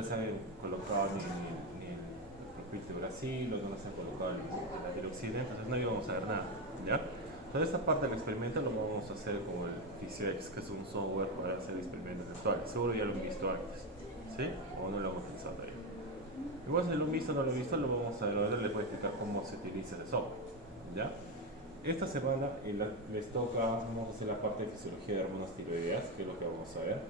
les han colocado ni el perfil de Brasil, o no les han colocado la tiroxina, entonces no íbamos a ver nada, ¿ya? Toda esta parte del experimento lo vamos a hacer con el PhysioX, que es un software para hacer experimentos actuales. Seguro ya lo han visto antes, ¿sí? O no lo hemos utilizado todavía. Igual si lo han visto o no lo han visto, lo vamos a ver, ahora les voy a explicar cómo se utiliza el software, ¿ya? Esta semana les toca, vamos a hacer la parte de fisiología de hormonas tiroideas, que es lo que vamos a ver.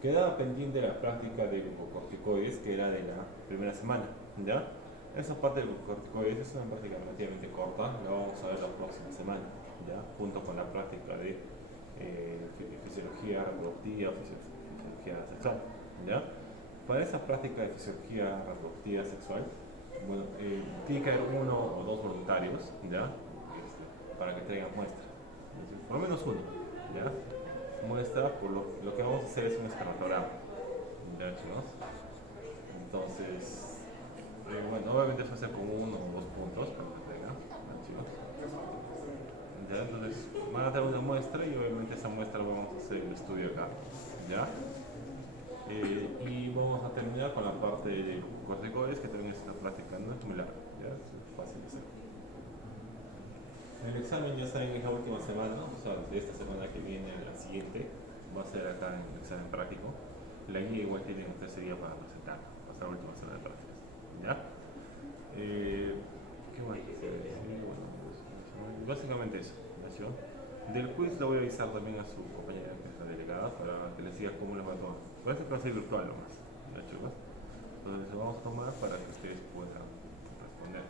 Quedaba pendiente la práctica de glucocorticoides, que era de la primera semana, ¿ya? Esa parte de glucocorticoides es una práctica relativamente corta, la vamos a ver la próxima semana, ¿ya? Junto con la práctica de fisiología reproductiva o fisiología sexual, ¿ya? Para esa práctica de fisiología reproductiva sexual, bueno, tiene que haber uno o dos voluntarios, ¿ya? Para que traigan muestra, por lo menos uno, ¿ya? Muestra, por lo que vamos a hacer es un espermatograma, ¿ya, chicos? Entonces, bueno, obviamente eso va a ser con uno o dos puntos para que traigan, ¿ya, chicos? ¿Ya? Entonces, van a tener una muestra y obviamente esa muestra vamos a hacer el estudio acá, ¿ya? Y vamos a terminar con la parte de corticoides, que también es una práctica no es muy larga, ¿ya? Es fácil de hacer. El examen ya saben es la última semana, o sea, de esta semana que viene a la siguiente, va a ser acá en el examen práctico. La guía igual tienen 13 días para presentar, va a ser la última semana de prácticas, ¿ya? ¿Qué más? Bueno, básicamente eso, ¿ya? Del quiz le voy a avisar también a su compañera que es la delegada para que les diga cómo les va a tomar. Parece que va a ser virtual nomás, ¿ya, chicos? Entonces lo vamos a tomar para que ustedes puedan responder.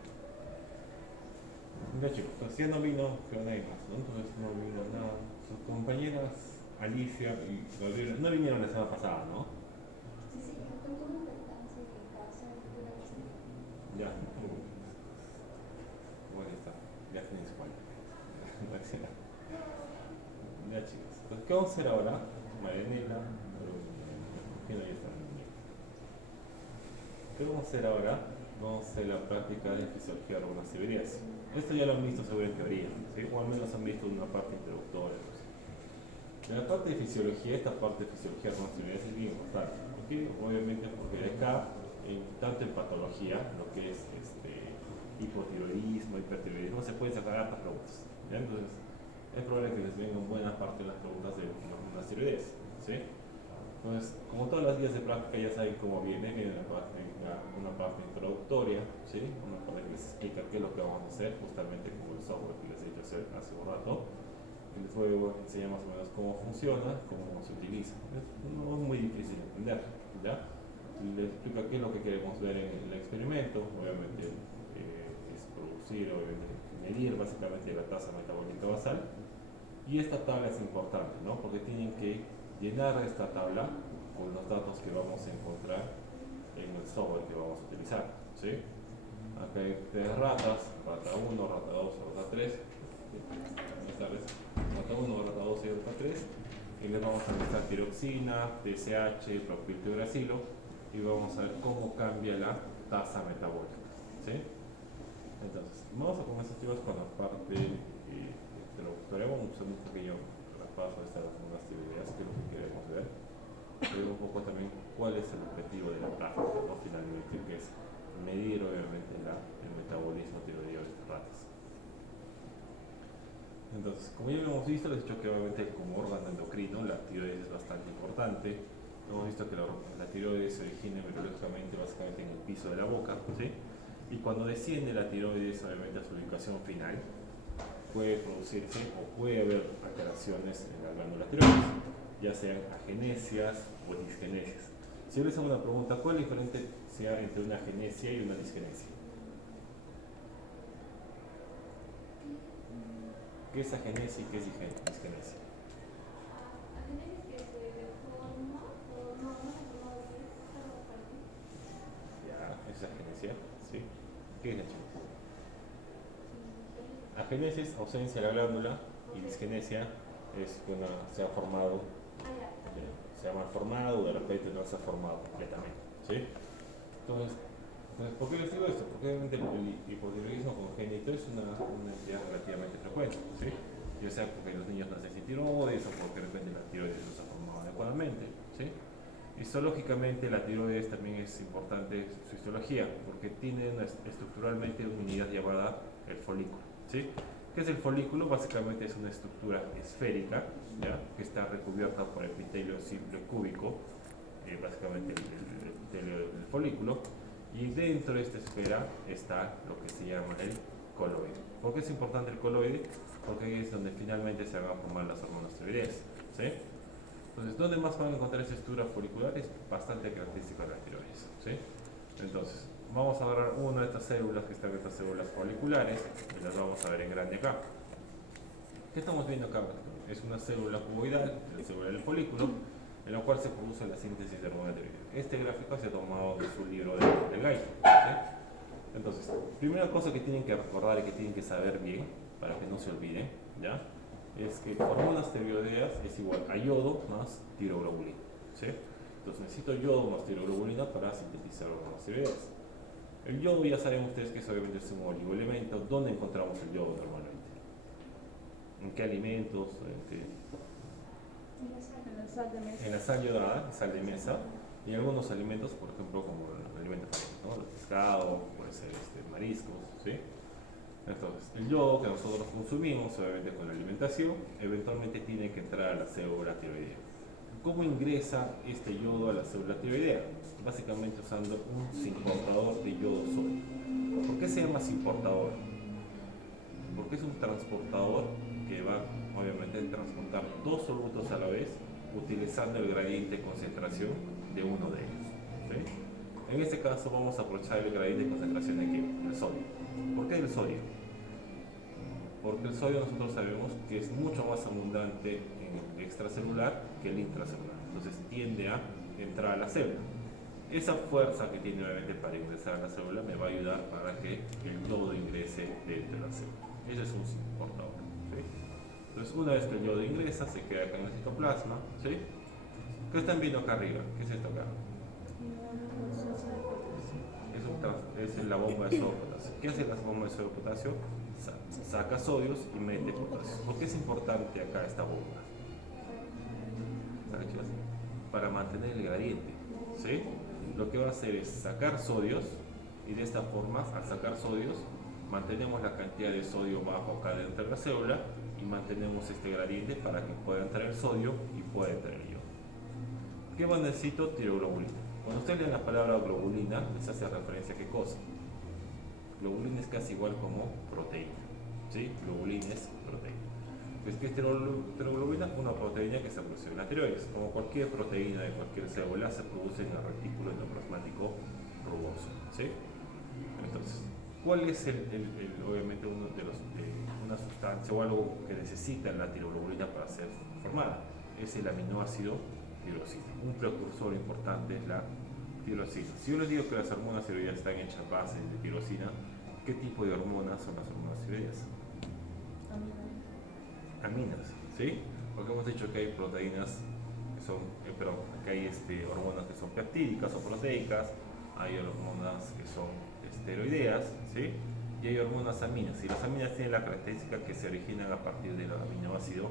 Ya, chicos, pues ya no vino Fiona y más, ¿no? Entonces no vino nada. Sus compañeras Alicia y Gabriela no vinieron la semana pasada, ¿no? Sí, sí, yo tengo una percancía en casa de la vecina. Ya. Bueno, está. Ya tiene escuela. Ya, chicos. Pues, ¿qué vamos a hacer ahora? Marianela, ¿por qué no ya está? ¿Qué vamos a hacer ahora? Vamos a hacer la práctica de fisiología de hormonas tiroideas. Esto ya lo han visto seguro en teoría, ¿sí? O al menos han visto una parte introductoria. En la parte de fisiología, esta parte de fisiología de hormonas tiroideas es bien importante. ¿Por qué? Obviamente porque de acá, tanto en patología, lo que es hipotiroidismo, hipertiroidismo, se pueden sacar hartas preguntas, ¿ya? Entonces, es probable que les vengan buena parte de las preguntas de hormonas tiroideas, ¿sí? Entonces, como todas las guías de práctica ya saben cómo viene una parte introductoria, ¿sí? Una parte que les explica qué es lo que vamos a hacer, justamente como el software que les he dicho hace un rato. Y les voy a enseñar más o menos cómo funciona, cómo se utiliza. No es muy difícil de entender, ¿ya? Les explica qué es lo que queremos ver en el experimento, obviamente es producir, obviamente medir básicamente la tasa metabólica basal. Y esta tabla es importante, ¿no? Porque tienen que llenar esta tabla con los datos que vamos a encontrar en el software que vamos a utilizar, ¿sí? Acá hay 3 ratas, rata 1, rata 2, rata 3. Esta vez, rata 1, rata 2 y rata 3. Y les vamos a mezclar tiroxina, TSH, propiltiuracilo y vamos a ver cómo cambia la tasa metabólica, ¿sí? Entonces, vamos a comenzar, chicos, con la parte introductoria. Vamos a hacer un pequeño repaso de estas hormonas tiroideas, que es lo que queremos ver. Pero un poco también cuál es el objetivo de la práctica, ¿no? Finalmente, que es medir obviamente el metabolismo tiroideo de estas ratas. Entonces, como ya hemos visto, les he dicho que obviamente como órgano endocrino la tiroides es bastante importante. Hemos visto que la tiroides se origina biológicamente básicamente en el piso de la boca, ¿sí? Y cuando desciende la tiroides obviamente a su ubicación final, puede producirse o puede haber alteraciones en la glándula tiroides, ya sean agenesias o disgenesias. Si yo les hago una pregunta, ¿cuál es la diferencia entre una agenesia y una disgenesia? ¿Qué es agenesia y qué es disgenesia? Ya, es agenesia, ¿sí? ¿Qué es la agenesia? Agenesia es ausencia de la glándula y disgenesia es que se ha formado, se ha malformado o de repente no se ha formado completamente, ¿sí? Entonces, ¿por qué les digo esto? Porque obviamente el hipotiroidismo congénito es una entidad relativamente frecuente, ¿sí? Ya sea porque los niños nacen sin tiroides o porque de repente la tiroides no se ha formado adecuadamente, ¿sí? Histológicamente la tiroides también es importante su histología porque tiene estructuralmente una unidad llamada el folículo. ¿Sí? ¿Qué es el folículo? Básicamente es una estructura esférica, ¿ya? Que está recubierta por epitelio simple cúbico, básicamente el epitelio del folículo, y dentro de esta esfera está lo que se llama el coloide. ¿Por qué es importante el coloide? Porque ahí es donde finalmente se van a formar las hormonas tiroideas. ¿Sí? Entonces, ¿dónde más van a encontrar esa estructura folicular? Es bastante característica de la tiroides. ¿Sí? Entonces, vamos a agarrar una de estas células que están en estas células foliculares y las vamos a ver en grande acá. ¿Qué estamos viendo acá? Es una célula cuboidal, la célula del folículo, en la cual se produce la síntesis de hormona tiroidea. Este gráfico se ha tomado de su libro de Gay. ¿Sí? Entonces, primera cosa que tienen que recordar y que tienen que saber bien, para que no se olviden, ¿ya? Es que hormonas tiroideas es igual a yodo más tiroglobulina. ¿Sí? Entonces necesito yodo más tiroglobulina para sintetizar hormonas tiroideas. El yodo ya saben ustedes que obviamente es un oligoelemento. ¿Dónde encontramos el yodo normalmente? ¿En qué alimentos? En la sal. En la sal de mesa. En la sal yodada, sal de mesa, y algunos alimentos, por ejemplo, como el alimento marino, ¿no? El pescado, puede ser mariscos, ¿sí? Entonces, el yodo que nosotros consumimos, obviamente con la alimentación, eventualmente tiene que entrar a la célula tiroidea. ¿Cómo ingresa este yodo a la célula tiroidea? Básicamente usando un simportador de yodo sólido. ¿Por qué se llama simportador? Porque es un transportador que va, obviamente, a transportar dos solutos a la vez, utilizando el gradiente de concentración de uno de ellos. ¿Sí? En este caso vamos a aprovechar el gradiente de concentración de ¿qué? El sodio. ¿Por qué el sodio? Porque el sodio nosotros sabemos que es mucho más abundante en el extracelular que el intracelular. Entonces tiende a entrar a la célula. Esa fuerza que tiene obviamente para ingresar a la célula me va a ayudar para que el yodo ingrese dentro de la célula. Ese es un simportador. ¿Sí? Entonces una vez que el yodo ingresa, se queda acá en el citoplasma. ¿Sí? ¿Qué están viendo acá arriba? ¿Qué es esto acá? Es la bomba de sodio de potasio. ¿Qué hace la bomba de sodio de potasio? Saca sodios y mete potasio. ¿Por qué es importante acá esta bomba? Para mantener el gradiente. ¿Sí? Lo que va a hacer es sacar sodios y de esta forma, al sacar sodios, mantenemos la cantidad de sodio bajo acá dentro de la célula y mantenemos este gradiente para que pueda entrar el sodio y pueda entrar el yodo. ¿Qué más necesito? Tiroglobulina. Cuando ustedes leen la palabra globulina, les hace referencia a qué cosa. Globulina es casi igual como proteína. ¿Sí? Globulina es proteína. Entonces, ¿qué es tiroglobulina? Una proteína que se produce en la tiroides. Como cualquier proteína de cualquier célula, se produce en el retículo endoplasmático rugoso. ¿Sí? Entonces, ¿cuál es obviamente uno de una sustancia o algo que necesita la tiroglobulina para ser formada? Es el aminoácido tirosina. Un precursor importante es la tirosina. Si yo les digo que las hormonas tiroideas están hechas a base de tirosina, ¿qué tipo de hormonas son las hormonas tiroideas? Aminas, ¿sí? Porque hemos dicho que hay proteínas que son, que hay hormonas que son peptídicas o proteicas, hay hormonas que son esteroideas, ¿sí? Y hay hormonas aminas. Y las aminas tienen la característica que se originan a partir del aminoácido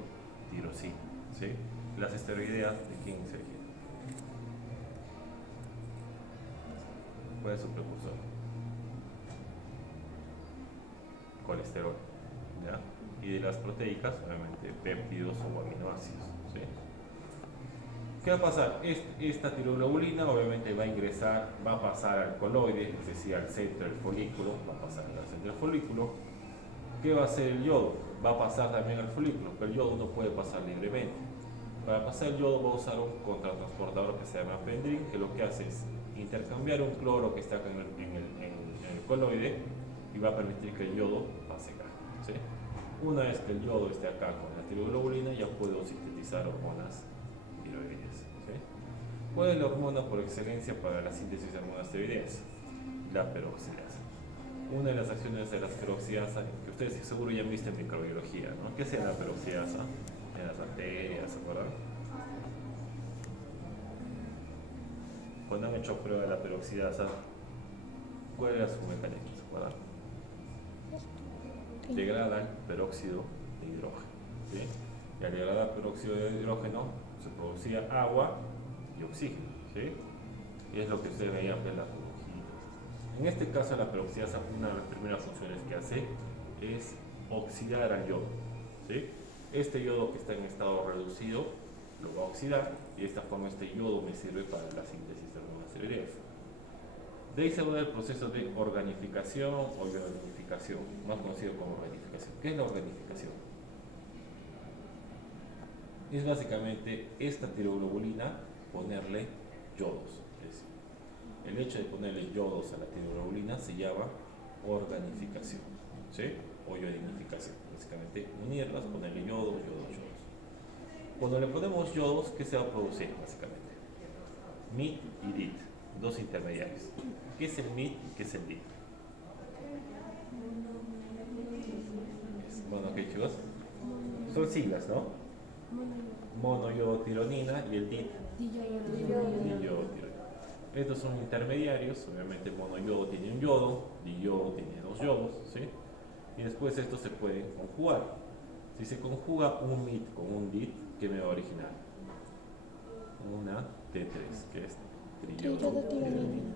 tirosina, ¿sí? Las esteroideas, ¿de quién se originan? ¿Cuál es su precursor? Colesterol, ¿ya? Y de las proteicas, obviamente, péptidos o aminoácidos, ¿sí? ¿Qué va a pasar? Esta tiroglobulina obviamente va a ingresar, va a pasar al coloide, es decir, al centro del folículo, va a pasar al centro del folículo. ¿Qué va a hacer el yodo? Va a pasar también al folículo, pero el yodo no puede pasar libremente. Para pasar el yodo va a usar un contratransportador que se llama pendrin, que lo que hace es intercambiar un cloro que está acá en el coloide y va a permitir que el yodo pase acá, ¿sí? Una vez que el yodo esté acá con la tiroglobulina, ya puedo sintetizar hormonas tiroideas. ¿Sí? ¿Cuál es la hormona por excelencia para la síntesis de hormonas tiroideas? La peroxidasa. Una de las acciones de la peroxidasa, que ustedes seguro ya han visto en microbiología, ¿no? ¿Qué es la peroxidasa? En las bacterias, ¿se acuerdan? Cuando han hecho prueba de la peroxidasa, ¿cuál era su mecanismo? ¿Se acuerdan? Degrada el peróxido de hidrógeno, ¿sí? Y al degradar peróxido de hidrógeno se producía agua y oxígeno. ¿sí? Y es lo que ustedes veían en la fotología. En este caso, la peroxidasa, una de las primeras funciones que hace es oxidar al yodo, ¿sí? Este yodo que está en estado reducido lo va a oxidar y de esta forma este yodo me sirve para la síntesis de hormonas tiroideas. De ahí se va el proceso de organificación o ionificación, más conocido como organificación. ¿Qué es la organificación? Es básicamente esta tiroglobulina ponerle yodos. Es decir, el hecho de ponerle yodos a la tiroglobulina se llama organificación, ¿sí? O ionificación. Básicamente unirlas, ponerle yodos, yodos, yodos. Cuando le ponemos yodos, ¿qué se va a producir básicamente? MIT y DIT, dos intermediarios. ¿Qué es el MIT y qué es el DIT? Bueno, ¿qué chicos? Son siglas, ¿no? Monoyodotironina y el DIT, diyodtironina. Estos son intermediarios, obviamente el monoyodo tiene un yodo, diyodo tiene dos yodos, ¿sí? Y después estos se pueden conjugar. Si se conjuga un MIT con un DIT, ¿qué me va a originar? Una T3, que es triyodotironina.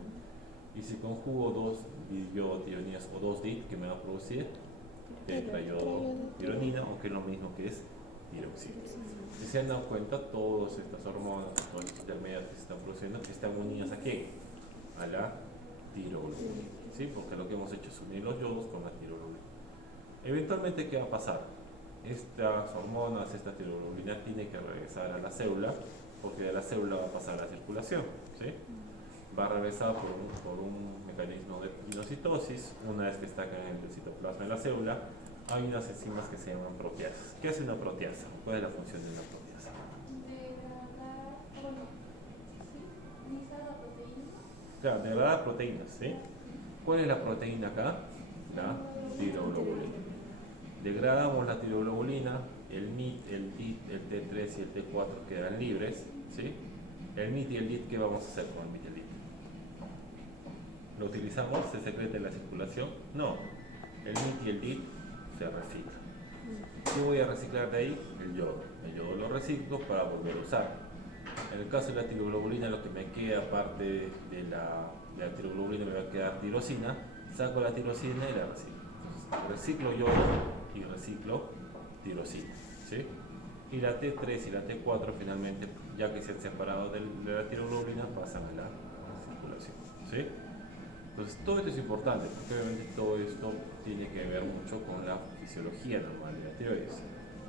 Y si conjugo dos diyodotironinas o dos DIT, ¿qué me va a producir? Tetrayodotironina, aunque es lo mismo que es tiroxina. Si se han dado cuenta, todas estas hormonas, todos los intermediarios que se están produciendo, están unidas ¿a qué? A la tiroglobulina, ¿sí? Porque lo que hemos hecho es unir los yodos con la tiroglobulina. Eventualmente, ¿qué va a pasar? Estas hormonas, esta tiroglobulina tiene que regresar a la célula, porque de la célula va a pasar a la circulación, ¿sí? Va a regresar por un mecanismo de pinocitosis. Una vez que está acá en el citoplasma de la célula, hay unas enzimas que se llaman proteasas. ¿Qué hace una proteasa? ¿Cuál es la función de una proteasa? Claro, degradar proteínas, ¿sí? ¿Cuál es la proteína acá? La tiroglobulina. Degradamos la tiroglobulina, el MIT, el DIT, el T3 y el T4 quedan libres, ¿sí? El MIT y el DIT, ¿qué vamos a hacer con el MIT y el DIT? ¿Lo utilizamos? ¿Se secreta en la circulación? No. El MIT y el DIT se recicla. ¿Qué voy a reciclar de ahí? El yodo. El yodo lo reciclo para volver a usar. En el caso de la tiroglobulina, lo que me queda aparte de la tiroglobulina me va a quedar tirosina. Saco la tirosina y la reciclo. Entonces, reciclo yodo y reciclo tirosina, ¿sí? Y la T3 y la T4 finalmente, ya que se han separado de la tiroglobulina, pasan a la circulación, ¿sí? Entonces todo esto es importante, porque obviamente todo esto tiene que ver mucho con la fisiología normal de la tiroides.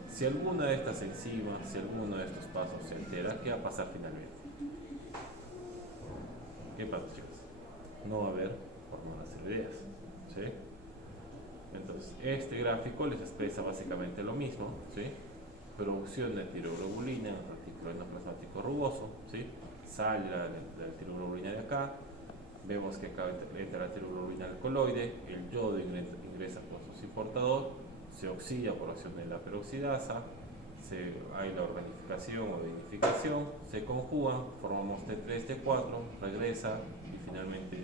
Si alguna de estas enzimas, si alguno de estos pasos se altera, ¿qué va a pasar finalmente? ¿Qué pasa, chicos? No va a haber hormonas tiroideas, ¿sí? Entonces, este gráfico les expresa básicamente lo mismo, ¿sí? Producción de tiroglobulina en el retículo endoplasmático rugoso, ¿sí? Sale la tiroglobulina de acá. Vemos que acá entra la tiroglobulina al coloide, el yodo ingresa por su importador, se oxida por acción de la peroxidasa, hay la organificación o vinificación, se conjugan, formamos T3, T4, regresa y finalmente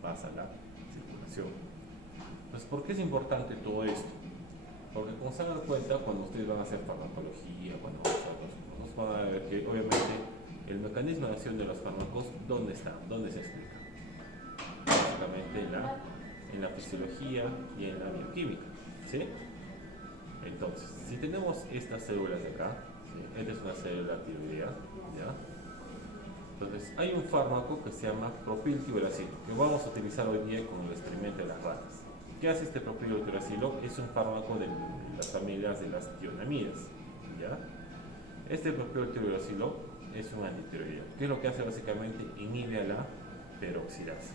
pasa a la circulación. Entonces, ¿por qué es importante todo esto? Porque como se dan cuenta, cuando ustedes van a hacer farmacología, cuando nos van a ver que obviamente el mecanismo de acción de los fármacos, ¿dónde está? ¿Dónde se explica? Básicamente en la fisiología y en la bioquímica, ¿sí? Entonces, si tenemos estas células de acá, ¿sí? Esta es una célula tiroidea, ¿ya? Entonces, hay un fármaco que se llama propiltiuracilo, que vamos a utilizar hoy día con el experimento de las ratas. ¿Qué hace este propiltiuracilo? Es un fármaco de las familias de las tionamidas, ¿ya? Este propiltiuracilo es un antitiroideo. ¿Qué es lo que hace básicamente? Inhibe a la peroxidasa.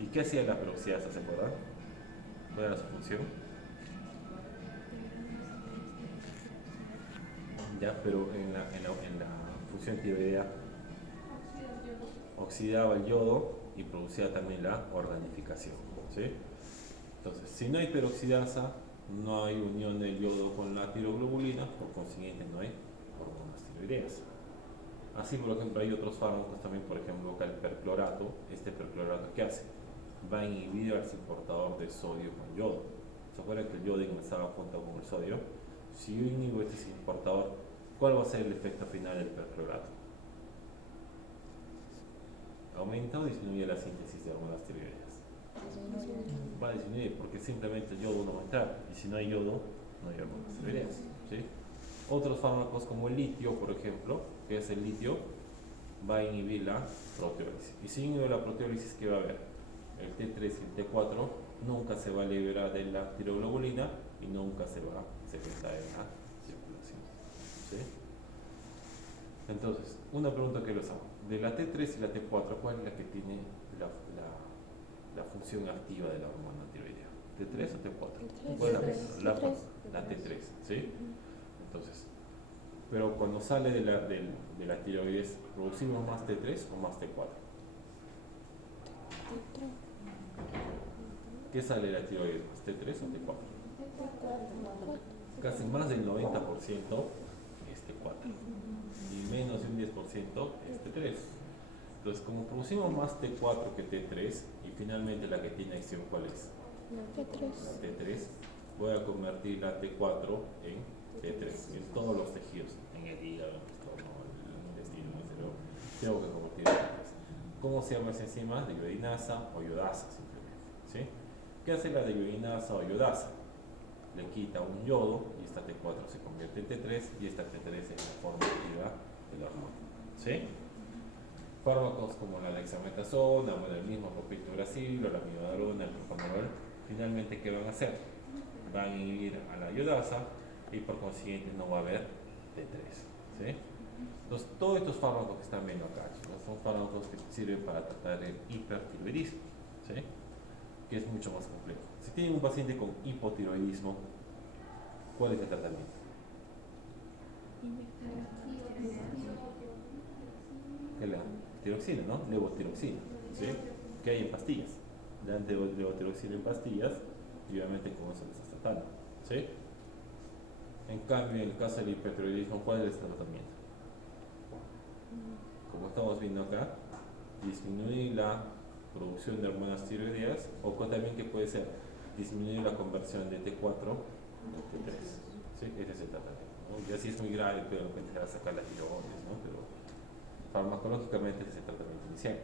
¿Y qué hacía la peroxidasa? ¿Se acuerdan? ¿Cuál era su función? Ya, pero en la función tiroidea oxidaba el yodo y producía también la organificación, ¿sí? Entonces, si no hay peroxidasa, no hay unión del yodo con la tiroglobulina, por consiguiente no hay hormonas tiroideas. Así, por ejemplo, hay otros fármacos también, por ejemplo, el perclorato. Este perclorato, ¿qué hace? Va a inhibir al transportador de sodio con yodo. ¿Se acuerdan que el yodo ingresaba junto con el sodio? Si yo inhibo este transportador, ¿cuál va a ser el efecto final del perclorato? ¿aumenta o disminuye la síntesis de hormonas tiroideas? Va a disminuir porque simplemente el yodo no va a entrar y si no hay yodo no hay hormonas tiroideas, ¿sí? Otros fármacos como el litio, por ejemplo, que es el litio, va a inhibir la proteólisis. Y si inhibe la proteólisis, ¿qué va a haber? El T3 y el T4 nunca se va a liberar de la tiroglobulina y nunca se va a secretar en la circulación, ¿sí? Entonces, una pregunta que les hago. De la T3 y la T4, ¿cuál es la que tiene la función activa de la hormona tiroidea? ¿T3 o T4? ¿Cuál es la T3, ¿sí? Entonces, pero cuando sale de la tiroides, ¿producimos más T3 o más T4? ¿Qué sale de la tiroides? ¿Más T3 o T4? Casi más del 90% es T4 y menos de un 10% es T3. Entonces, como producimos más T4 que T3 y finalmente la que tiene acción, ¿cuál es? La T3, voy a convertir la T4 en T3 en todos los tejidos, en el hígado, en el estómago, en el intestino, en el cerebro, tengo que convertir en T3. ¿Cómo se llama esa enzima? De iodinasa o iodasa simplemente, ¿sí? ¿Qué hace la de iodinasa o iodasa? Le quita un yodo y esta T4 se convierte en T3 y esta T3 es la forma activa de la hormona, ¿sí? Fármacos como la dexametasona, bueno, el mismo propiltiuracil o la amiodarona, el propanolol, finalmente, ¿qué van a hacer? Van a inhibir a la iodasa y por consiguiente no va a haber T3, ¿sí? Entonces, todos estos fármacos que están viendo acá, chicos, son fármacos que sirven para tratar el hipertiroidismo, ¿sí? Que es mucho más complejo. Si tienen un paciente con hipotiroidismo, ¿cuál es el tratamiento? ¿Qué le dan? Tiroxina, ¿no? Levotiroxina, ¿sí? Que hay en pastillas. Le dan levotiroxina en pastillas y obviamente con eso les está tratando, ¿sí? En cambio, en el caso del hipertiroidismo, ¿cuál es el tratamiento? Como estamos viendo acá, disminuir la producción de hormonas tiroideas o también que puede ser disminuir la conversión de T4 a T3, ¿sí? Ese es el tratamiento, ¿no? Y así es muy grave, pero empezar a sacar la tiroides, ¿no? Pero farmacológicamente ese es el tratamiento inicial.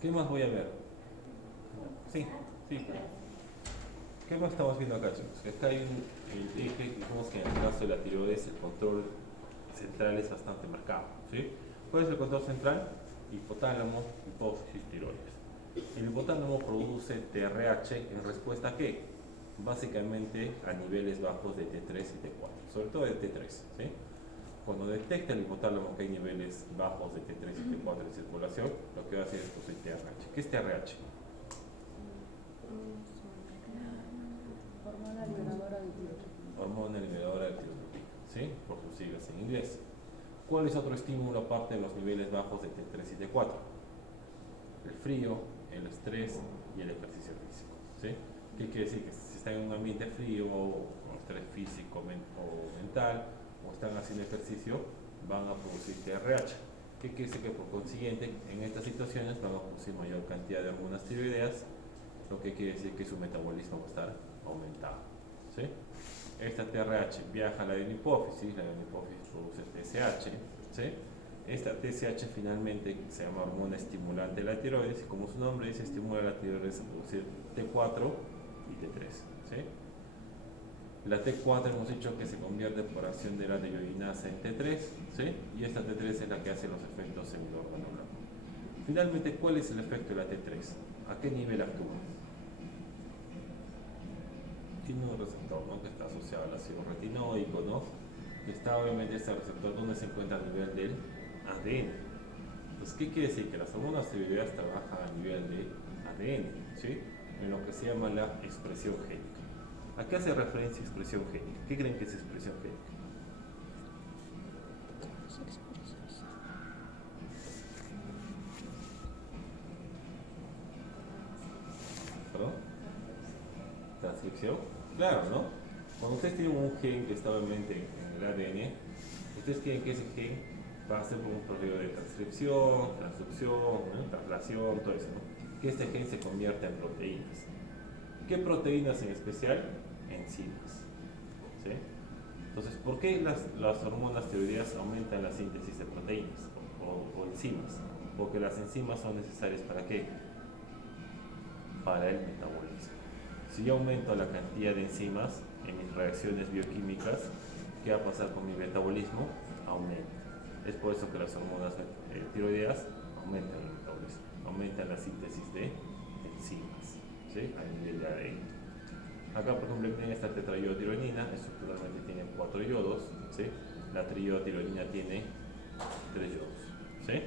¿Qué más voy a ver? Sí. ¿Qué más estamos viendo acá, chicos? Acá hay el eje, dijimos que en el caso de la tiroides el control central es bastante marcado, ¿sí? ¿Cuál es el control central? Hipotálamo, hipófisis, tiroides. El hipotálamo produce TRH en respuesta a ¿qué? Básicamente a niveles bajos de T3 y T4, sobre todo de T3, ¿sí? Cuando detecta el hipotálamo que hay niveles bajos de T3 y T4 en circulación, lo que va a hacer es producir TRH. ¿Qué es TRH? Hormona liberadora de tirotropina, ¿sí? Por sus siglas en inglés. ¿Cuál es otro estímulo aparte de los niveles bajos de T3 y T4? El frío, el estrés y el ejercicio físico, ¿sí? ¿Qué quiere decir? Que si están en un ambiente frío o estrés físico o mental o están haciendo ejercicio, van a producir TRH. ¿Qué quiere decir? Que por consiguiente en estas situaciones van a producir mayor cantidad de hormonas tiroideas, lo que quiere decir que su metabolismo va a estar aumentado, ¿sí? Esta TRH viaja a la hipófisis, la hipófisis produce TSH, ¿sí? Esta TSH finalmente se llama hormona estimulante de la tiroides y como su nombre dice, estimula la tiroides a producir T4 y T3, ¿sí? La T4 hemos dicho que se convierte por acción de la iodinasa en T3, ¿sí? Y esta T3 es la que hace los efectos en el órgano blanco. Finalmente, ¿cuál es el efecto de la T3? ¿A qué nivel actúa? Tiene un receptor, ¿no? Que está asociado al ácido retinoico, ¿no? Que está obviamente este receptor donde se encuentra a nivel del ADN. Entonces, ¿qué quiere decir? Que las hormonas tiroideas trabajan a nivel de ADN, ¿sí? En lo que se llama la expresión génica. ¿A qué hace referencia expresión génica? ¿Qué creen que es expresión génica? ¿Perdón? ¿Transcripción? Claro, ¿no? Cuando ustedes tienen un gen que está obviamente en el ADN, ustedes quieren que ese gen va a ser por un proceso de transcripción, transducción, ¿no? Traslación, todo eso, ¿no? Que este gen se convierta en proteínas. ¿Qué proteínas en especial? Enzimas, ¿sí? Entonces, ¿por qué las hormonas tiroideas aumentan la síntesis de proteínas o enzimas? Porque las enzimas son necesarias ¿para qué? Para el metabolismo. Si yo aumento la cantidad de enzimas en mis reacciones bioquímicas, ¿qué va a pasar con mi metabolismo? Aumenta. Es por eso que las hormonas tiroideas aumentan el metabolismo, aumentan la síntesis de enzimas, ¿sí? A nivel de ADN. Acá, por ejemplo, en esta tetraiodotironina, estructuralmente tiene 4 yodos, ¿sí? La triiodotironina tiene 3 yodos, ¿sí?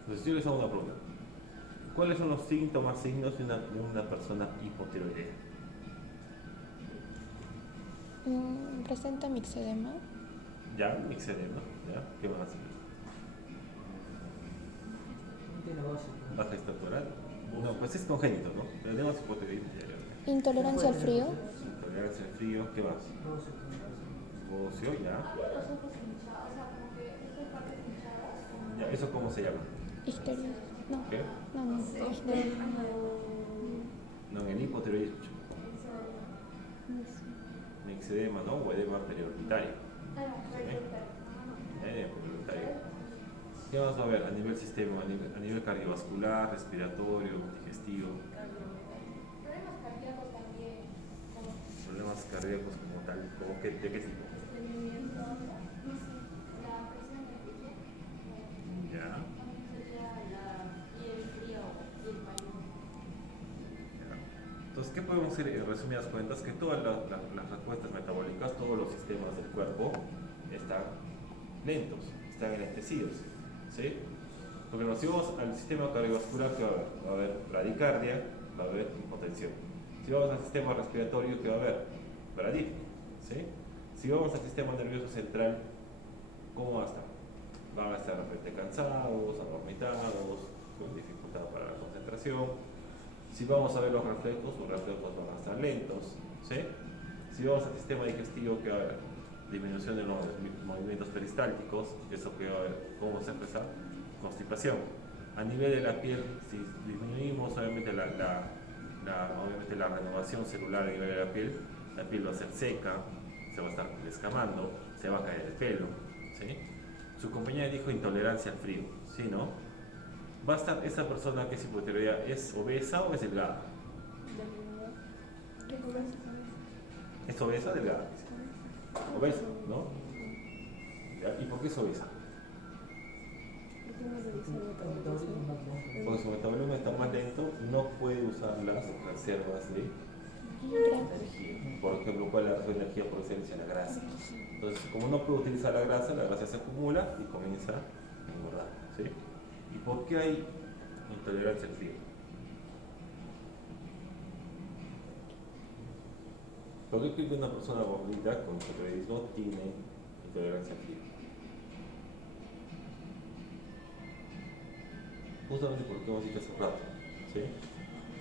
Entonces, yo les hago una pregunta. ¿Cuáles son los síntomas, signos de una persona hipotiroidea? Presenta mixedema. Ya, mixedema, ¿ya? ¿Qué más? Baja estatura. No, pues es congénito, ¿no? Tenemos hipotiroidismo. Intolerancia al frío. Intolerancia al frío, ¿qué más? Bocio, ya. Los ojos hinchados, o sea, como que estas partes hinchadas. Ya, ¿eso cómo se llama? Icterio. No. ¿Qué? No, icterio. No, en el hipotiroidismo. Mixedema, ¿no? O edema periorbitario. Edema periorbitario. ¿Qué más va a haber a nivel sistema, a nivel cardiovascular, respiratorio, digestivo? Problemas cardíacos también. Problemas cardíacos como tal, ¿como que, de qué tipo? Estreñimiento, no sé, la presión arterial. Ya. También sería la piel fría o piel caliente. Entonces, ¿qué podemos hacer en resumidas cuentas? Que todas las respuestas metabólicas, todos los sistemas del cuerpo están lentos, están enlentecidos, ¿sí? Porque si vamos al sistema cardiovascular, ¿qué va a haber? Va a haber bradicardia, va a haber hipotensión. Si vamos al sistema respiratorio, ¿qué va a haber? Bradípnea, ¿sí? Si vamos al sistema nervioso central, ¿cómo va a estar? Van a estar de repente cansados, adormitados, con dificultad para la concentración. Si vamos a ver los reflejos van a estar lentos, ¿sí? Si vamos al sistema digestivo, que va a haber disminución de los movimientos peristálticos, eso que va a haber, ¿cómo se expresa? Constipación. A nivel de la piel, si disminuimos obviamente obviamente la renovación celular a nivel de la piel va a ser seca, se va a estar descamando, se va a caer el pelo, ¿sí? Su compañera dijo intolerancia al frío, ¿sí, no? Va a estar esa persona que es hipotiroidea, ¿es obesa o es delgada? ¿Es obesa o delgada? Obesa, ¿no? ¿Ya? ¿Y por qué es obesa? Porque su metabolismo está más lento, no puede usar las reservas de energía. Por ejemplo, ¿cuál es la reserva de energía por excelencia? La grasa. Entonces, como no puede utilizar la grasa se acumula y comienza a engordar, ¿sí? ¿Y por qué hay intolerancia al frío? ¿Por qué creo que una persona gordita con hipotiroidismo tiene intolerancia al frío? Justamente porque hemos dicho hace rato, ¿sí?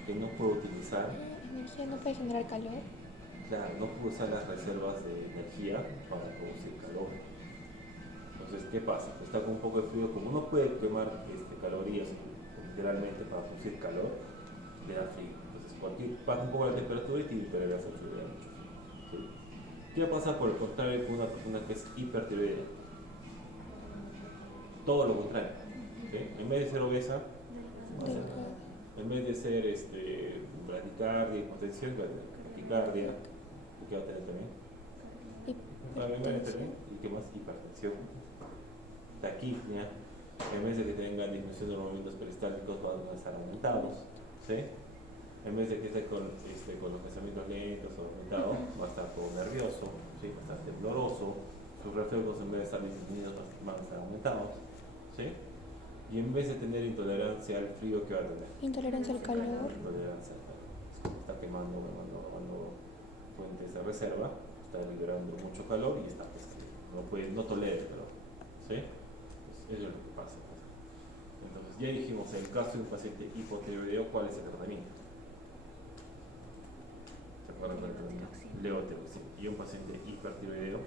Que no puede utilizar, Energía no puede generar calor. claro, no puede usar las reservas de energía para producir calor. Entonces, ¿qué pasa? Está con un poco de frío, como no puede quemar calorías literalmente para producir calor, le da frío. Entonces, baja un poco la temperatura y tiene intolerancia al frío, le da mucho frío, ¿sí? ¿Qué pasa por el contrario con una persona que es hipertiroidea? Todo lo contrario, ¿sí? En vez de ser obesa, en vez de ser bradicardia, hipotensión, taquicardia, ¿qué va a tener también? ¿Y qué más? Hipertensión, taquipnea. En vez de que tengan disminución de los movimientos peristálticos, van a estar aumentados, ¿sí? En vez de que esté con los pensamientos lentos o aumentados, va a estar todo nervioso, ¿sí? Va a estar tembloroso, sus reflejos en vez de estar disminuidos van a estar aumentados, ¿sí? Y en vez de tener intolerancia al frío, ¿qué va a tener? Intolerancia al calor. Intolerancia al calor. Está quemando fuentes de reserva, está liberando mucho calor y está no tolera el calor, ¿sí? Pues eso es lo que pasa. Entonces, ya dijimos, en el caso de un paciente hipotiroideo, ¿cuál es el tratamiento? ¿Se acuerdan del tratamiento? Levotiroxina. Y un paciente hipertiroideo,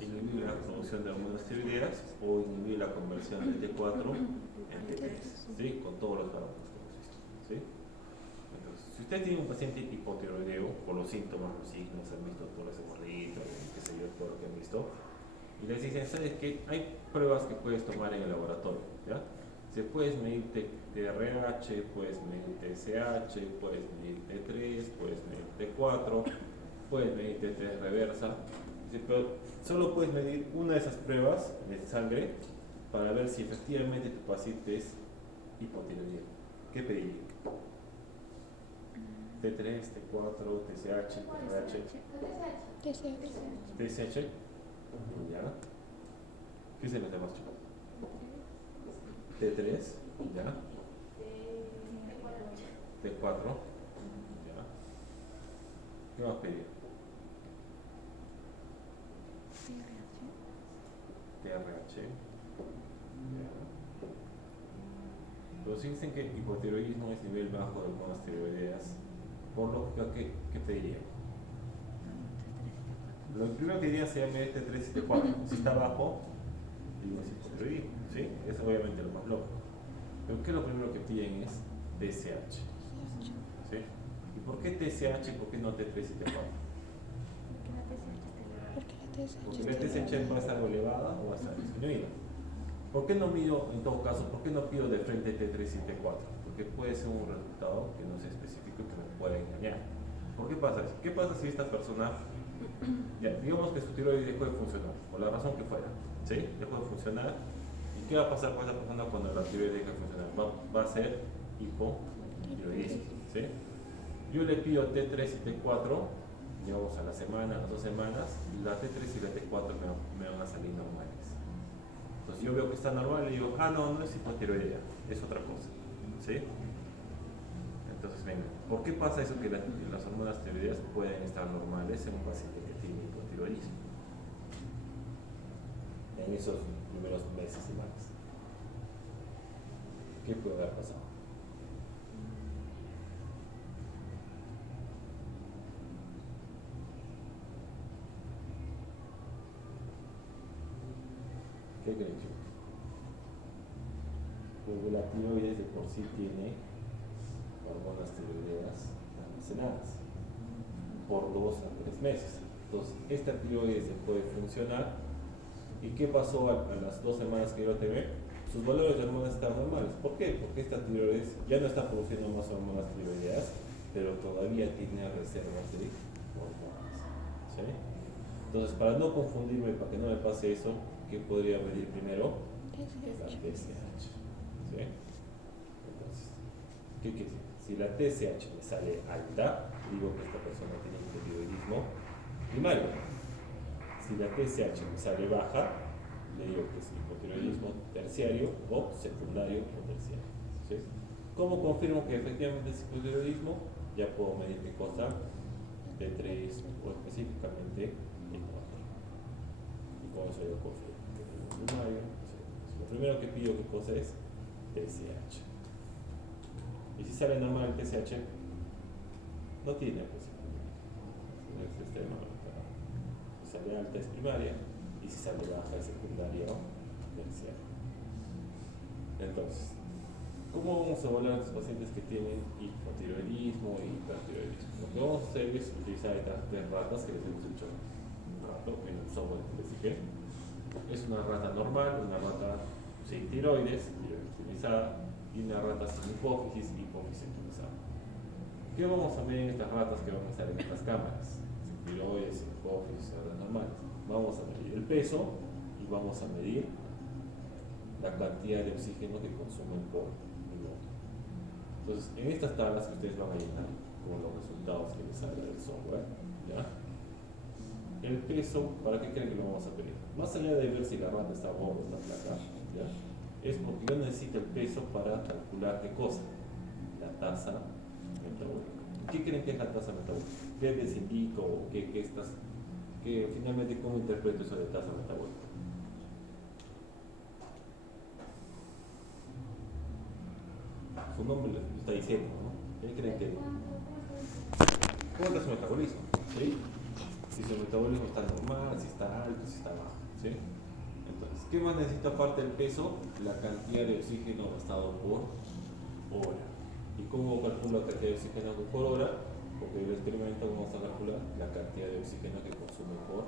inhibir la producción de hormonas tiroideas o inhibir la conversión de T4 en T3, ¿sí? Con todos los fármacos que existen, ¿sí? Entonces, si usted tiene un paciente hipotiroideo, por los síntomas, los signos, han visto todo ese gordito, qué sé yo, todo lo que han visto, Y les dicen, ¿sabes qué? Hay pruebas que puedes tomar en el laboratorio, ¿ya? Se puedes medir TRH, puedes medir TSH, puedes medir T3, puedes medir T4, puedes medir T3 reversa, sí, pero solo puedes medir una de esas pruebas de sangre para ver si efectivamente tu paciente es hipotiroidismo. ¿Qué pediría? T3, T4, TSH, TRH, TSH. TSH, ¿ya? ¿Qué se les demás, chicos? T3, ¿ya? T4, ¿ya? ¿Qué vas a pedir? TRH, ¿ya? Pero si dicen que hipotiroidismo es nivel bajo de hormonas tiroideas, por lógica, ¿qué pediría? Lo primero que diría sería medir T3 y T4. Si está bajo, digo es hipotiroidismo, ¿sí? Es obviamente lo más lógico. Pero ¿qué es lo primero que piden? Es TSH, ¿sí? ¿Y por qué TSH y por qué no T3 y T4? Porque la TSH va a estar elevada o va a estar disminuida. ¿Por qué no mido, en todo caso, por qué no pido de frente T3 y T4? Porque puede ser un resultado que no sea específico y que me pueda engañar. ¿Por qué pasa eso? ¿Qué pasa si esta persona, ya, digamos que su tiroides dejó de funcionar, por la razón que fuera, ¿sí? Dejó de funcionar. ¿Y qué va a pasar con esa persona cuando la tiroides deja de funcionar? Va a ser hipotiroidismo, ¿sí? Yo le pido T3 y T4, digamos a la semana, a las 2 semanas, y la T3 y la T4 me van a salir normales. Entonces yo veo que está normal y digo, no es hipotiroidea, es otra cosa, ¿sí? Entonces, venga, ¿por qué pasa eso que las hormonas tiroideas pueden estar normales en un paciente que tiene hipotiroidismo? En esos primeros meses, semanas. ¿Qué puede haber pasado? ¿Qué creen, chicos? Porque la tiroides de por sí tiene hormonas tiroideas almacenadas por 2 a 3 meses. Entonces, esta tiroides dejó de funcionar. ¿Y qué pasó a las 2 semanas que yo lo tomé? Sus valores de hormonas están normales. ¿Por qué? Porque esta tiroides ya no está produciendo más hormonas tiroideas, pero todavía tiene reservas de hormonas, ¿sí? Entonces, para no confundirme, para que no me pase eso, ¿qué podría medir primero? La TSH, ¿sí? Entonces, ¿qué quiere decir? Si la TSH me sale alta, digo que esta persona tiene hipotiroidismo primario. Si la TSH me sale baja, le digo que es hipotiroidismo terciario o secundario o terciario, ¿sí? ¿Cómo confirmo que efectivamente es hipotiroidismo? Ya puedo medir qué cosa, T3 o específicamente T4. Y con eso yo confirmo que tengo primario. Lo primero que pido qué cosa es TSH. Y si sale normal el TSH, no tiene es extremo. Si sale alta es primaria y si sale baja es secundaria o terciaria. Entonces, ¿cómo vamos a evaluar a los pacientes que tienen hipotiroidismo e hipertiroidismo? Lo que vamos a hacer es utilizar estas 3 ratas que les hemos hecho un rato en el software que les dije. Es una rata normal, una rata sin tiroides, optimizada, y una rata sin hipófisis optimizada. ¿Qué vamos a medir en estas ratas que van a estar en estas cámaras? Sin tiroides, sin hipófisis, ratas normales. Vamos a medir el peso y vamos a medir la cantidad de oxígeno que consumen por minuto. Entonces, en estas tablas que ustedes van a llenar con los resultados que les sale del software, ¿ya? El peso, ¿para qué creen que lo vamos a pedir? Más allá de ver si la rata está gorda o está flaca, ¿ya? Es porque yo necesito el peso para calcular qué cosa, la tasa metabólica. ¿Qué creen que es la tasa metabólica? ¿Qué les indico o qué finalmente cómo interpreto eso de tasa metabólica? Su nombre lo está diciendo, ¿no? ¿Qué creen que? ¿Cómo es su metabolismo? ¿Sí? Si su metabolismo está normal, si está alto, si está bajo, ¿sí? Entonces, ¿qué más necesito aparte del peso? La cantidad de oxígeno gastado por hora. ¿Y cómo calculo la cantidad de oxígeno por hora? Porque en el experimento vamos a calcular la cantidad de oxígeno que consume por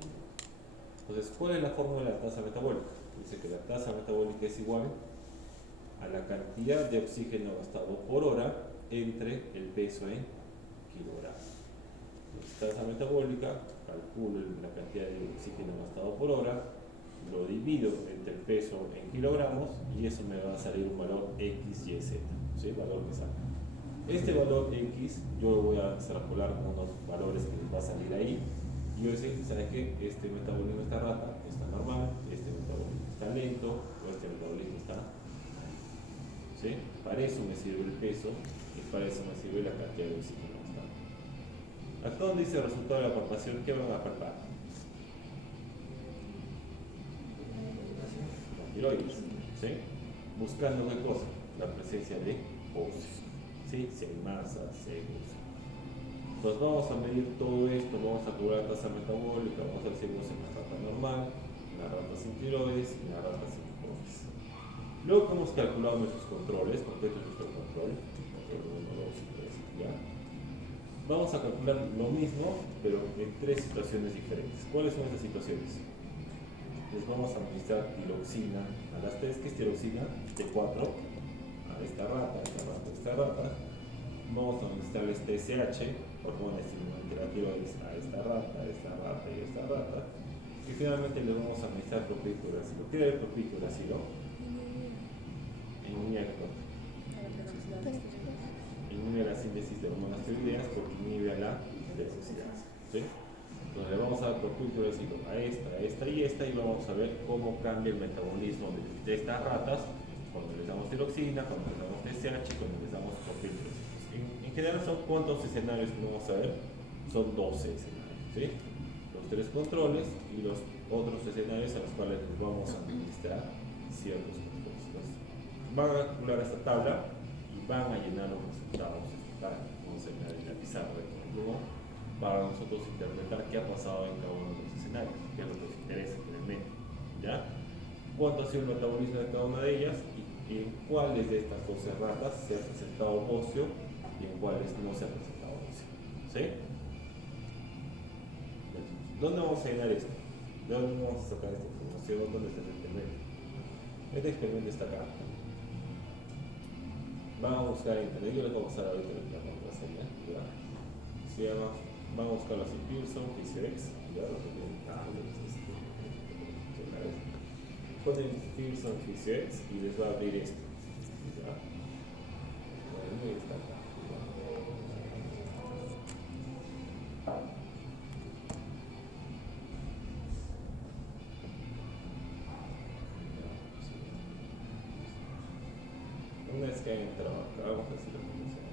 minuto. Entonces, ¿cuál es la fórmula de la tasa metabólica? Dice que la tasa metabólica es igual a la cantidad de oxígeno gastado por hora entre el peso en kilogramos. Entonces, tasa metabólica, calculo la cantidad de oxígeno gastado por hora, lo divido entre el peso en kilogramos y eso me va a salir un valor X, Y, Z, ¿sí? Valor que salga. Este valor X yo lo voy a extrapolar con unos valores que les va a salir ahí y yo sé, ¿sabes qué? Este metabolismo está rata, está normal, este metabolismo está lento o este metabolismo está alto, ¿sí? Para eso me sirve el peso y para eso me sirve la cantidad de oxígeno gastado. Acá donde dice el resultado de la palpación, ¿qué van a palpar? La tiroides, ¿sí? Buscando qué cosa, la presencia de óxido, ¿sí? Si hay masa, si hay óxido. Entonces vamos a medir todo esto, vamos a calcular la tasa metabólica, vamos a ver si hay en la rata normal, en la rata sin tiroides y en la rata sin hipófisis. Luego que hemos calculado nuestros controles, porque este es nuestro control 1, 2 y 3, ¿ya? Vamos a calcular lo mismo, pero en tres situaciones diferentes. ¿Cuáles son estas situaciones? Les vamos a administrar tiroxina a las tres, que es tiroxina de 4 a esta rata, esta rata, esta rata. Vamos a administrarles TSH, hormona estimulante de la tiroides, a esta rata y esta rata. Y finalmente les vamos a administrar propilgracilo. ¿Qué es el propilgracilo? Inhibe la síntesis de hormonas tiroideas porque inhibe a la desoxidasa, ¿sí? Entonces le vamos a dar propilgracilo a esta y esta y vamos a ver cómo cambia el metabolismo de estas ratas cuando les damos tiroxina, cuando les damos TSH, cuando les damos propilgracilo. En general son cuántos escenarios que vamos a ver, son 12 escenarios, ¿sí? Los tres controles y los otros escenarios a los cuales les vamos a administrar ciertos controles. Entonces, van a calcular esta tabla y van a llenar los resultados, vamos a llenar en la pizarra para nosotros interpretar qué ha pasado en cada uno de los escenarios, qué es lo que nos interesa finalmente, ¿ya? Cuánto ha sido el metabolismo de cada una de ellas y en cuáles de estas 12 ratas se ha presentado óseo y en cuáles no se ha presentado óseo, ¿sí? ¿Dónde vamos a llenar esto? ¿De dónde vamos a sacar esta información? ¿Dónde está el experimento? Este experimento está acá. Van a buscar en internet, yo les voy a pasar ahorita la contraseña, ¿ya? Se llama, van a buscarlo así, Pearson PhysioX, ¿ya? Ponen Pearson PhysioX y les va a abrir esto, ¿ya? Ahí está acá. Una vez que hayan entrado acá, vamos a decir la información.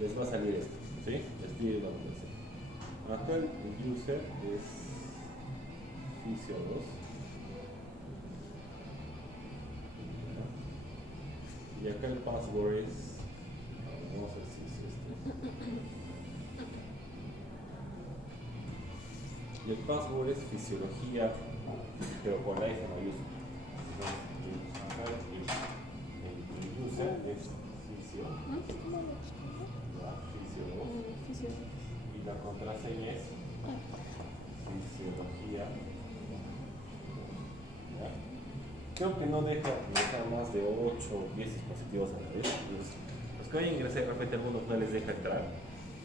Les va a salir esto, ¿sí? Les pide la información. Acá el user es Fisio 2. Y acá el password es, vamos a ver si es este. Y el password es fisiología, pero con la F mayúscula. Acá el user es Fisio, Fisio 2. Y la contraseña es fisiología. ¿Ya? Creo que no deja ingresar más de 8 o 10 dispositivos a la vez. Los que vayan a ingresar, de repente algunos no les deja entrar.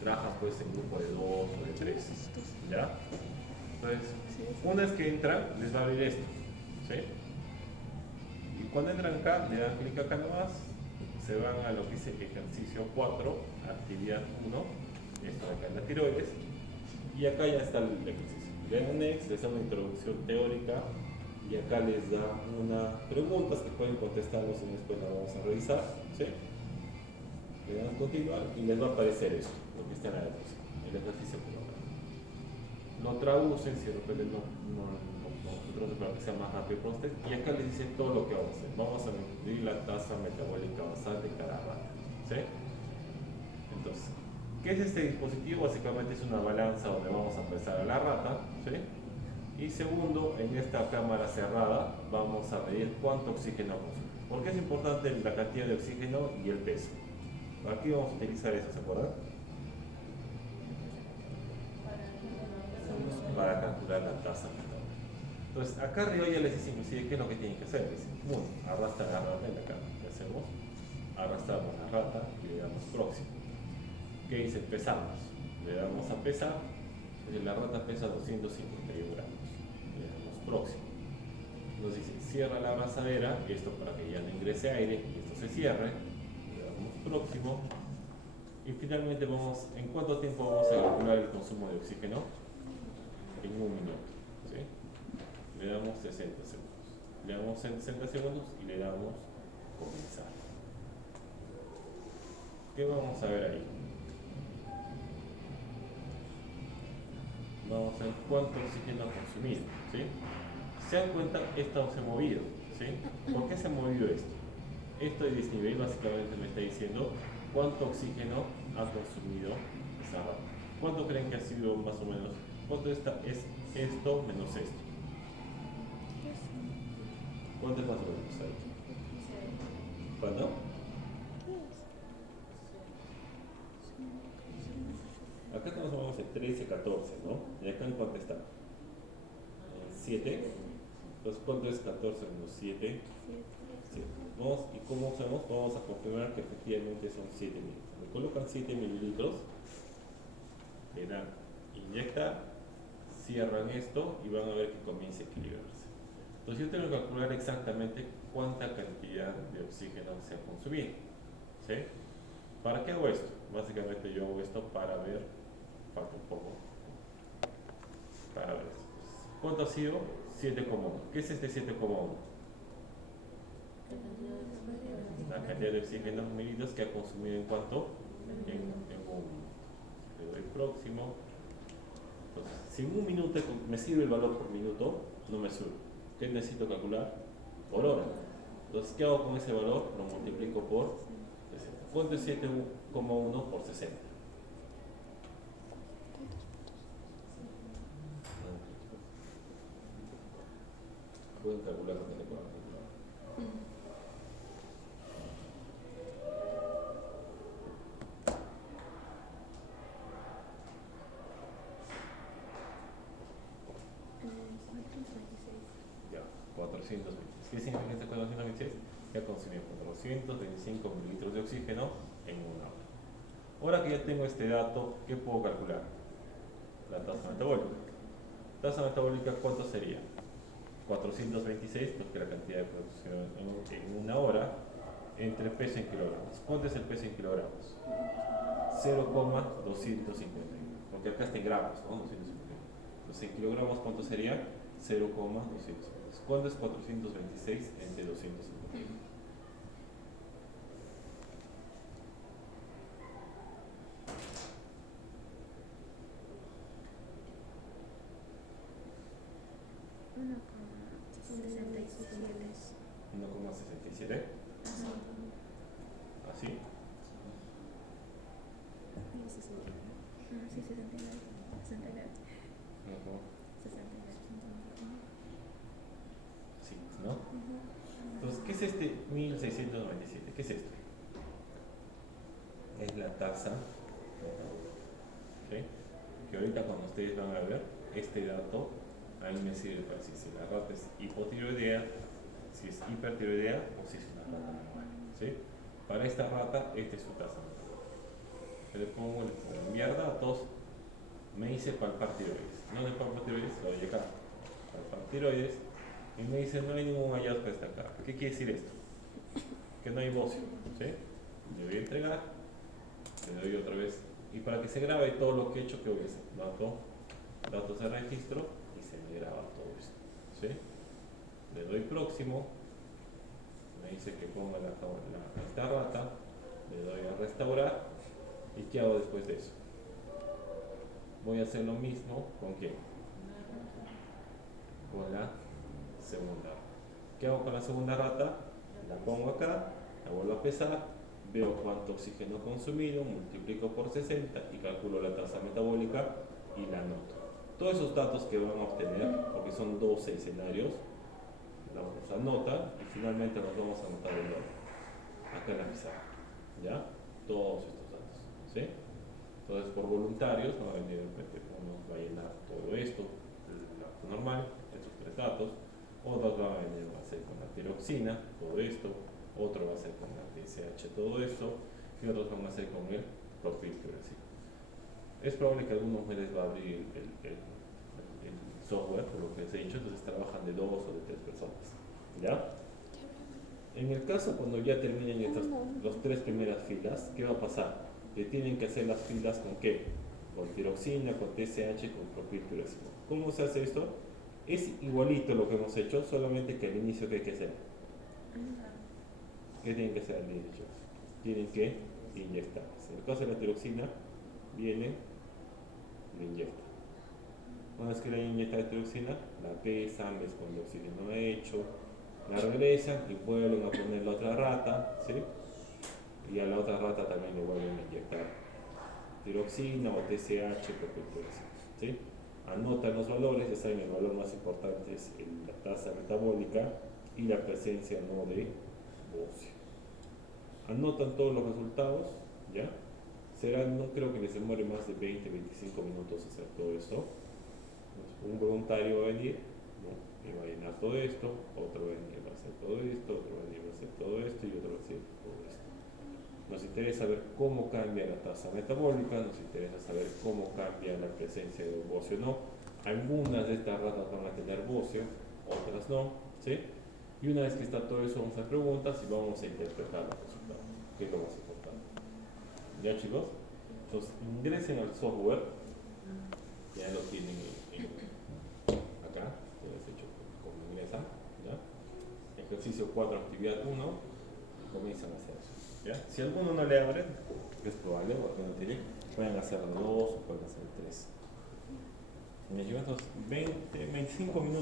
Trabajan pues en grupo de 2 o de 3. ¿Ya? Entonces, una vez que entran, les va a abrir esto. ¿Sí? Y cuando entran acá, le dan clic acá nomás, se van a lo que dice ejercicio 4, actividad 1, esto de acá en la tiroides, y acá ya está el ejercicio. Le dan next, les da una introducción teórica, y acá les da unas preguntas que pueden contestarlos y después las vamos a revisar, ¿sí? Le dan continuar y les va a aparecer esto, lo que está en la descripción, el ejercicio por acá. Lo traducen, si de repente no para que sea más rápido para usted, y acá les dice todo lo que vamos a hacer. Vamos a medir la tasa metabólica basal de cada rata, ¿sí? Entonces, ¿qué es este dispositivo? Básicamente es una balanza donde vamos a pesar a la rata, ¿sí? Y segundo, en esta cámara cerrada vamos a medir cuánto oxígeno consume. ¿Por qué es importante la cantidad de oxígeno y el peso? Aquí vamos a utilizar eso, ¿se acuerdan? para calcular la tasa metabólica. Entonces, acá arriba ya les dice inclusive qué es lo que tienen que hacer. Dice, uno, arrastran la rata en acá. ¿Qué hacemos? Arrastramos la rata y le damos próximo. ¿Qué dice? Pesamos. Le damos a pesar. Entonces, la rata pesa 251 gramos. Le damos próximo. Nos dice, cierra la abrazadera, esto para que ya no ingrese aire y esto se cierre. Le damos próximo. Y finalmente vamos, ¿en cuánto tiempo vamos a calcular el consumo de oxígeno? En un minuto. ¿Sí? Le damos 60 segundos. Le damos 60 segundos y le damos comenzar. ¿Qué vamos a ver ahí? Vamos a ver cuánto oxígeno ha consumido. ¿Sí? Se dan cuenta, esto se ha movido. ¿Sí? ¿Por qué se ha movido esto? Esto de desnivel básicamente me está diciendo cuánto oxígeno ha consumido esa rata. ¿Cuánto creen que ha sido más o menos? ¿Cuánto es esto menos esto? ¿Cuánto es más o menos ahí? ¿Cuánto? Acá estamos más o menos en 13, 14, ¿no? ¿Y acá en cuánto está? 7. Entonces, ¿cuánto es 14 menos 7? 7. Vamos, ¿y cómo sabemos? Vamos a confirmar que efectivamente son 7 mililitros. Me colocan 7 mililitros, le dan inyectar, cierran esto y van a ver que comienza a equilibrarse. Entonces yo tengo que calcular exactamente cuánta cantidad de oxígeno se ha consumido. ¿Sí? ¿Para qué hago esto? Básicamente yo hago esto para ver, falta un poco, para ver esto. ¿Cuánto ha sido? 7,1. ¿Qué es este 7,1? La cantidad de oxígeno mililitros que ha consumido en cuánto? En un minuto. Le doy próximo. Entonces, si en un minuto me sirve el valor por minuto, no me sirve. ¿Qué necesito calcular? Por hora. Entonces, ¿qué hago con ese valor? Lo multiplico por 60. ¿Cuánto es 7,1 por 60? Pueden calcular lo que se pueda calcular. Ya, 426. ¿Qué significa este 426? Que ha consumido 425 mililitros de oxígeno en una hora. Ahora que ya tengo este dato, ¿qué puedo calcular? La tasa metabólica. Tasa metabólica, ¿cuánto sería? 426, porque la cantidad de producción en una hora, entre peso en kilogramos. ¿Cuánto es el peso en kilogramos? 0,251. Porque acá está en gramos, ¿no? 251. Entonces, en kilogramos, ¿cuánto sería? 0,252. ¿Cuánto es 426 entre 251? ¿1,67? ¿Así? Sí, ¿no? Entonces, ¿qué es este 1697? ¿Qué es esto? Es la tasa, ¿sí? Que ahorita cuando ustedes van a ver este dato, a mí me sirve para decir si la rata es hipotiroidea, si es hipertiroidea o si es una rata normal, ¿sí? Para esta rata, esta es su tasa metabólica. Le pongo enviar datos, me dice palpar tiroides. No le palpar tiroides, lo doy acá. Palpar tiroides, y me dice no hay ningún hallazgo destacado. ¿Qué quiere decir esto? Que no hay bocio, ¿sí? Le voy a entregar, le doy otra vez, y para que se grabe todo lo que he hecho, ¿qué voy a hacer? Datos de registro, y se me graba todo esto, ¿sí? Le doy próximo, me dice que ponga esta rata, le doy a restaurar, ¿y qué hago después de eso? Voy a hacer lo mismo con quién? Con la segunda rata. ¿Qué hago con la segunda rata? La pongo acá, la vuelvo a pesar, veo cuánto oxígeno he consumido, multiplico por 60 y calculo la tasa metabólica y la anoto. Todos esos datos que van a obtener, porque son 12 escenarios, los anotan y finalmente los vamos a anotar en orden. Acá en la pizarra. ¿Ya? Todos estos datos. ¿Sí? Entonces, por voluntarios, no va a venir uno va a llenar todo esto, normal, estos tres datos. Otros va a ser con la tiroxina, todo esto. Otro va a ser con la TSH, todo esto. Y otros van a ser con el propiltiuracil. Es probable que algunos me les va a abrir el software, por lo que les he dicho, entonces trabajan de 2 o de 3 personas. ¿Ya? En el caso cuando ya terminen estas las 3 primeras filas, ¿qué va a pasar? Que tienen que hacer las filas con ¿qué? Con tiroxina, con TSH, con propiltiuracil. ¿Cómo se hace esto? Es igualito lo que hemos hecho, solamente que al inicio ¿qué hay que hacer? ¿Qué tienen que hacer al inicio? Tienen que inyectar. En el caso de la tiroxina, viene, lo inyectan. Una vez que le inyectan la tiroxina, la pesan, ves cuando el oxígeno ha hecho, la regresan y vuelven a poner la otra rata, ¿sí? Y a la otra rata también le vuelven a inyectar tiroxina o TSH, ¿sí? Anotan los valores, ya saben, el valor más importante es la tasa metabólica y la presencia no de bocio. Anotan todos los resultados, ¿ya? No creo que les demore más de 20-25 minutos hacer todo esto. Un voluntario va a venir, ¿no? Y va a llenar todo esto, otro va a venir, va a hacer todo esto, otro va a venir, va a hacer todo esto y otro va a hacer todo esto. Nos interesa saber cómo cambia la tasa metabólica, nos interesa saber cómo cambia la presencia de bocio o no. Algunas de estas ratas van a tener bocio, otras no, ¿sí? Y una vez que está todo eso, vamos a hacer preguntas y vamos a interpretar los resultados, que es lo más importante. ¿Ya, chicos? Entonces, ingresen al software, ya lo tienen acá, ya les he hecho como ingresan, ¿ya? Ejercicio 4, actividad 1, comienzan a hacer eso. ¿Ya? Si alguno no le abre, es probable, porque no tiene, pueden hacer 2 o pueden hacer 3. Me llevan 25 minutos.